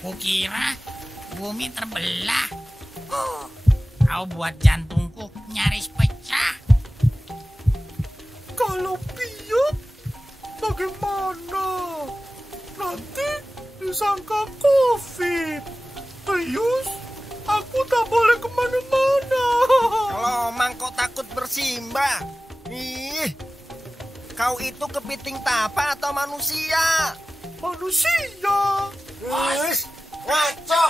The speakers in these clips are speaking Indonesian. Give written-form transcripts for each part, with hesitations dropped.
Kukira bumi terbelah. Kau buat jantungku nyaris pecah. Kalau piuk, bagaimana? Nanti disangka COVID. Terus, aku tak boleh kemana-mana. Kalau mangkok takut bersimbah. Ih, kau itu kepiting tapa atau manusia? Manusia. Ngaco.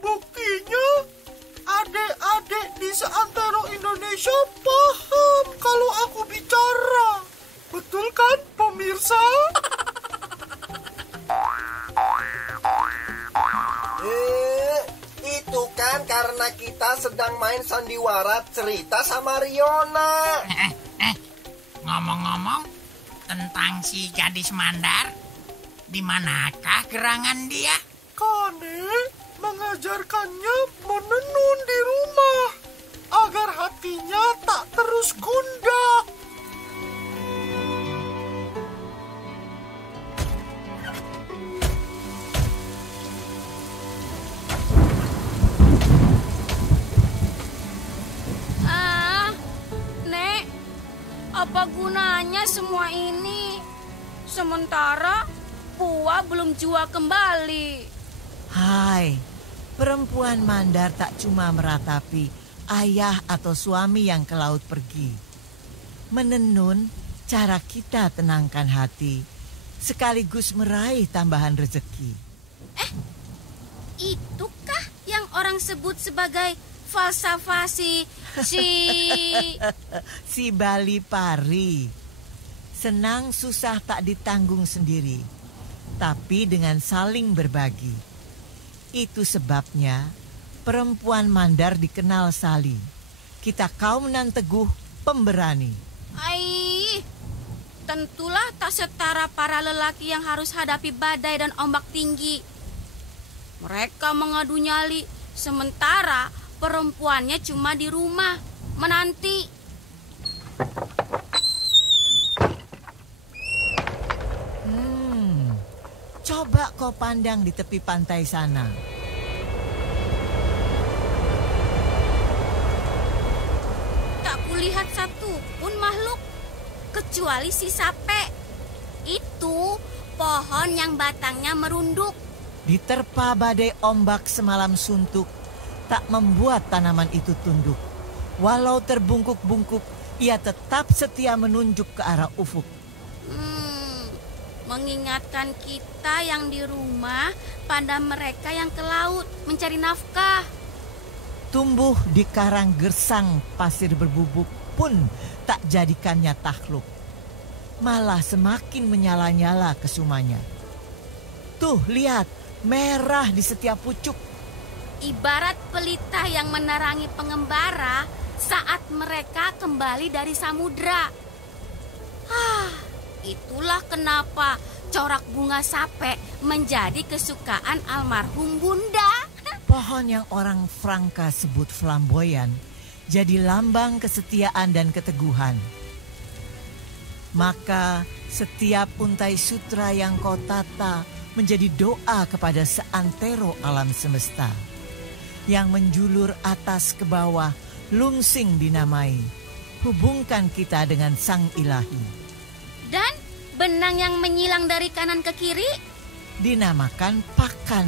Buktinya, adik-adik di seantero Indonesia paham kalau aku bicara. Betul kan, pemirsa? Itu kan karena kita sedang main sandiwara cerita sama Riona. Ngomong-ngomong tentang si gadis mandar, di manakah gerangan dia? Kane mengajarkannya menenun di rumah agar hatinya tak terus gundah. Nek, apa gunanya semua ini? Sementara Pua belum jua kembali. Hai, perempuan mandar tak cuma meratapi ayah atau suami yang ke laut pergi. Menenun cara kita tenangkan hati, sekaligus meraih tambahan rezeki. Itukah yang orang sebut sebagai falsafasi Si Bali Pari. Senang susah tak ditanggung sendiri, tapi dengan saling berbagi. Itu sebabnya perempuan mandar dikenal Sali. Kita kaum nan teguh pemberani. Tentulah tak setara para lelaki yang harus hadapi badai dan ombak tinggi. Mereka mengadu nyali, sementara perempuannya cuma di rumah menanti. Coba kau pandang di tepi pantai sana. Tak kulihat satu pun makhluk kecuali si sape. Itu pohon yang batangnya merunduk. Diterpa badai ombak semalam suntuk, tak membuat tanaman itu tunduk. Walau terbungkuk-bungkuk, ia tetap setia menunjuk ke arah ufuk. Mengingatkan kita yang di rumah pada mereka yang ke laut mencari nafkah. Tumbuh di karang gersang pasir berbubuk pun tak jadikannya takluk. Malah semakin menyala-nyala kesumanya. Tuh lihat, merah di setiap pucuk. Ibarat pelita yang menerangi pengembara saat mereka kembali dari samudra. Itulah kenapa corak bunga sape menjadi kesukaan almarhum Bunda. Pohon yang orang Franka sebut flamboyan jadi lambang kesetiaan dan keteguhan. Maka setiap untai sutra yang kau tata menjadi doa kepada seantero alam semesta. Yang menjulur atas ke bawah lungsing dinamai. Hubungkan kita dengan Sang Ilahi. Dan benang yang menyilang dari kanan ke kiri dinamakan pakan,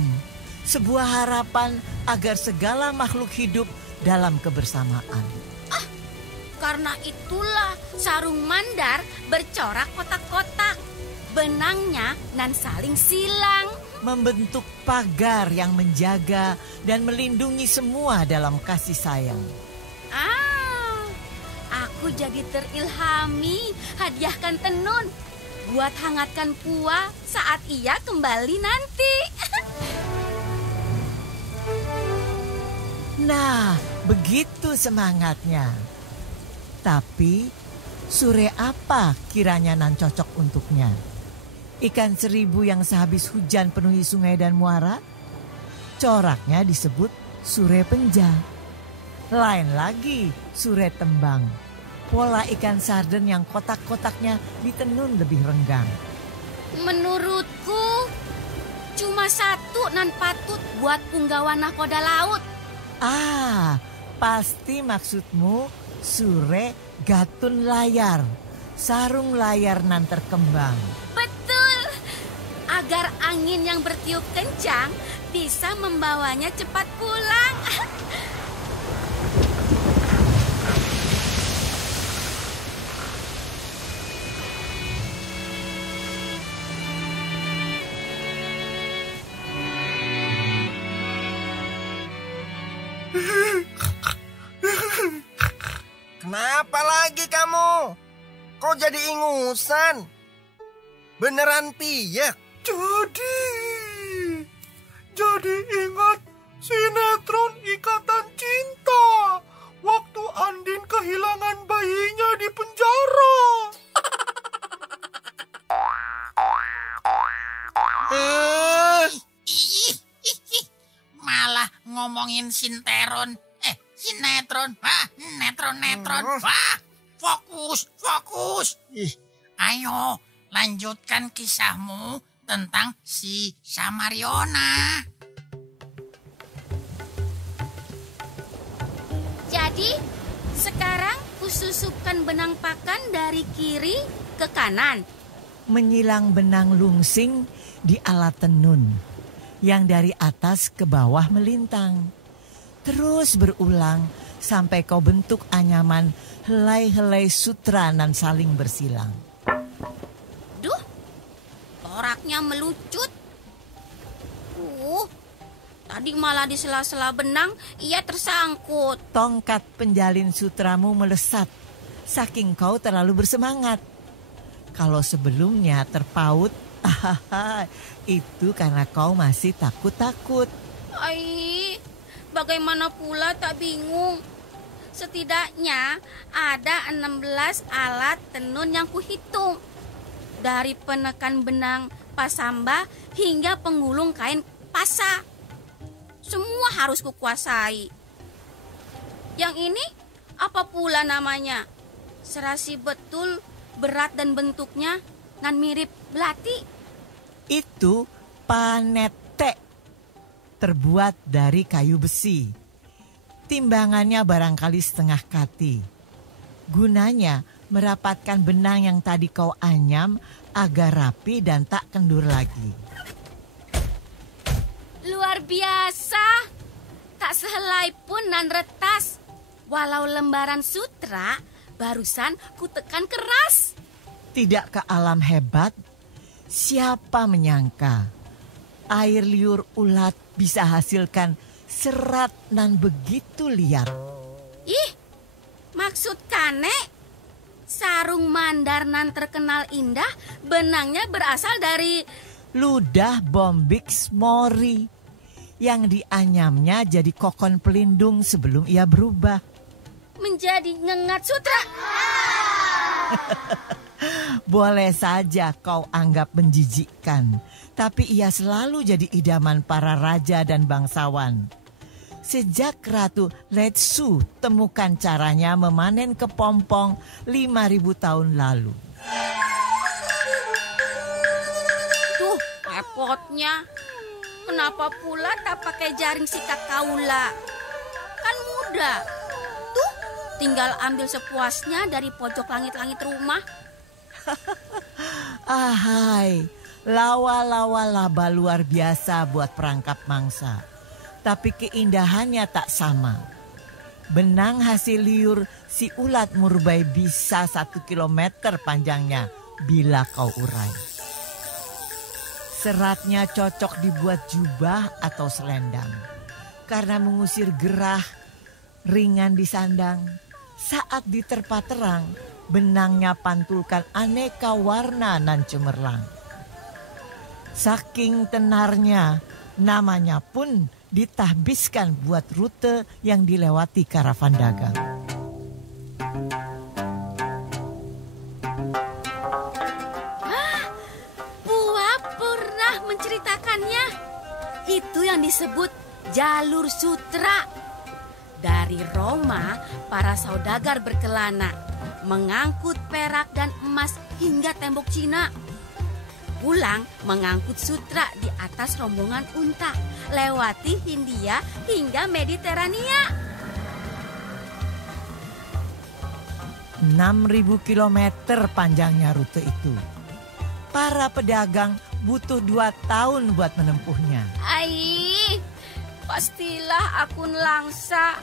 sebuah harapan agar segala makhluk hidup dalam kebersamaan. Karena itulah sarung mandar bercorak kotak-kotak, benangnya nan saling silang, membentuk pagar yang menjaga dan melindungi semua dalam kasih sayang. Aku jadi terilhami, hadiahkan tenun buat hangatkan Pua saat ia kembali nanti. Nah, begitu semangatnya. Tapi, sure apa kiranya nan cocok untuknya? Ikan seribu yang sehabis hujan penuhi sungai dan muara? Coraknya disebut sure penja. Lain lagi sure tembang. Pola ikan sarden yang kotak-kotaknya ditenun lebih renggang. Menurutku, Cuma satu nan patut buat punggawa nakoda laut. Pasti maksudmu sure gatun layar. Sarung layar nan terkembang. Betul. Agar angin yang bertiup kencang bisa membawanya cepat pulang. Kenapa lagi kamu? Kok jadi ingusan? Beneran piye? Jadi ingat sinetron Ikatan Cinta waktu Andin kehilangan bayinya di penjara. Malah ngomongin sinetron. Netron. Wah, fokus. Ayo, lanjutkan kisahmu tentang si Samariona. Jadi, sekarang kususupkan benang pakan dari kiri ke kanan. Menyilang benang lungsing di alat tenun yang dari atas ke bawah melintang. Terus berulang sampai kau bentuk anyaman helai-helai sutra nan saling bersilang. Duh, toraknya melucut. Tadi malah di sela-sela benang ia tersangkut. Tongkat penjalin sutramu melesat saking kau terlalu bersemangat. Kalau sebelumnya terpaut, itu karena kau masih takut-takut. Bagaimana pula tak bingung. Setidaknya ada 16 alat tenun yang kuhitung. Dari penekan benang pasamba hingga penggulung kain pasa. Semua harus kukuasai. Yang ini apa pula namanya? Serasi betul berat dan bentuknya nan mirip belati. Itu panete. Terbuat dari kayu besi. Timbangannya barangkali setengah kati. Gunanya merapatkan benang yang tadi kau anyam agar rapi dan tak kendur lagi. Luar biasa. Tak sehelai pun nan retas. Walau lembaran sutra barusan kutekan keras. Tidak ke alam hebat? Siapa menyangka air liur ulat bisa hasilkan serat nan begitu liar. Maksud kane sarung mandar nan terkenal indah benangnya berasal dari ludah Bombix Mori yang dianyamnya jadi kokon pelindung sebelum ia berubah menjadi ngengat sutra. Boleh saja kau anggap menjijikkan, tapi ia selalu jadi idaman para raja dan bangsawan. Sejak Ratu Letsu temukan caranya memanen kepompong 5.000 tahun lalu. Tuh, repotnya. Kenapa pula tak pakai jaring sikat kaula? Kan mudah. Tuh, tinggal ambil sepuasnya dari pojok langit-langit rumah. Ahai, lawa-lawa laba luar biasa buat perangkap mangsa. Tapi keindahannya tak sama. Benang hasil liur si ulat murbai bisa 1 kilometer panjangnya bila kau urai. Seratnya cocok dibuat jubah atau selendang. Karena mengusir gerah, ringan disandang. Saat diterpa terang, benangnya pantulkan aneka warna nan cemerlang. Saking tenarnya, namanya pun ditahbiskan buat rute yang dilewati karavan dagang. Buah pernah menceritakannya. Itu yang disebut jalur sutra. Dari Roma, para saudagar berkelana, mengangkut perak dan emas hingga tembok Cina. pulang mengangkut sutra di atas rombongan unta, lewati Hindia hingga Mediterania. 6.000 kilometer panjangnya rute itu. Para pedagang butuh 2 tahun buat menempuhnya. Ai, pastilah aku nelangsa.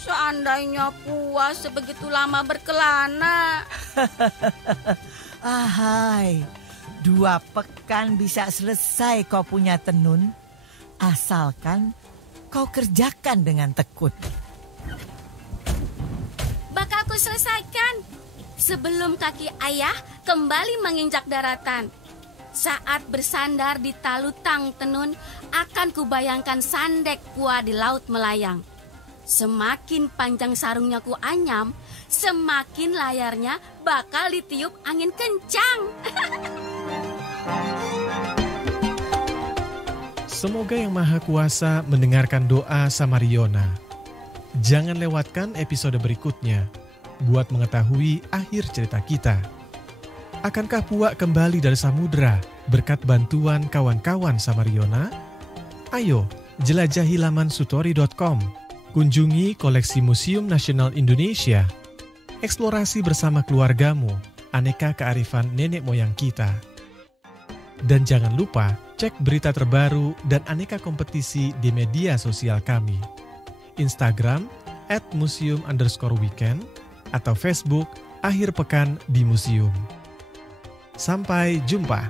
Seandainya puas sebegitu lama berkelana. Ahai, 2 pekan bisa selesai kau punya tenun, asalkan kau kerjakan dengan tekun. Bakal ku selesaikan sebelum kaki ayah kembali menginjak daratan. Saat bersandar di talutang tenun, akan kubayangkan sandek pua di laut melayang. Semakin panjang sarungnya ku anyam, semakin layarnya bakal ditiup angin kencang. Semoga Yang Maha Kuasa mendengarkan doa Samariona. Jangan lewatkan episode berikutnya buat mengetahui akhir cerita kita. Akankah Puak kembali dari samudera berkat bantuan kawan-kawan Samariona? Ayo, jelajahi laman sutori.com. Kunjungi koleksi Museum Nasional Indonesia. Eksplorasi bersama keluargamu aneka kearifan nenek moyang kita. Dan jangan lupa cek berita terbaru dan aneka kompetisi di media sosial kami. Instagram @museum_weekend atau Facebook Akhir Pekan di Museum. Sampai jumpa.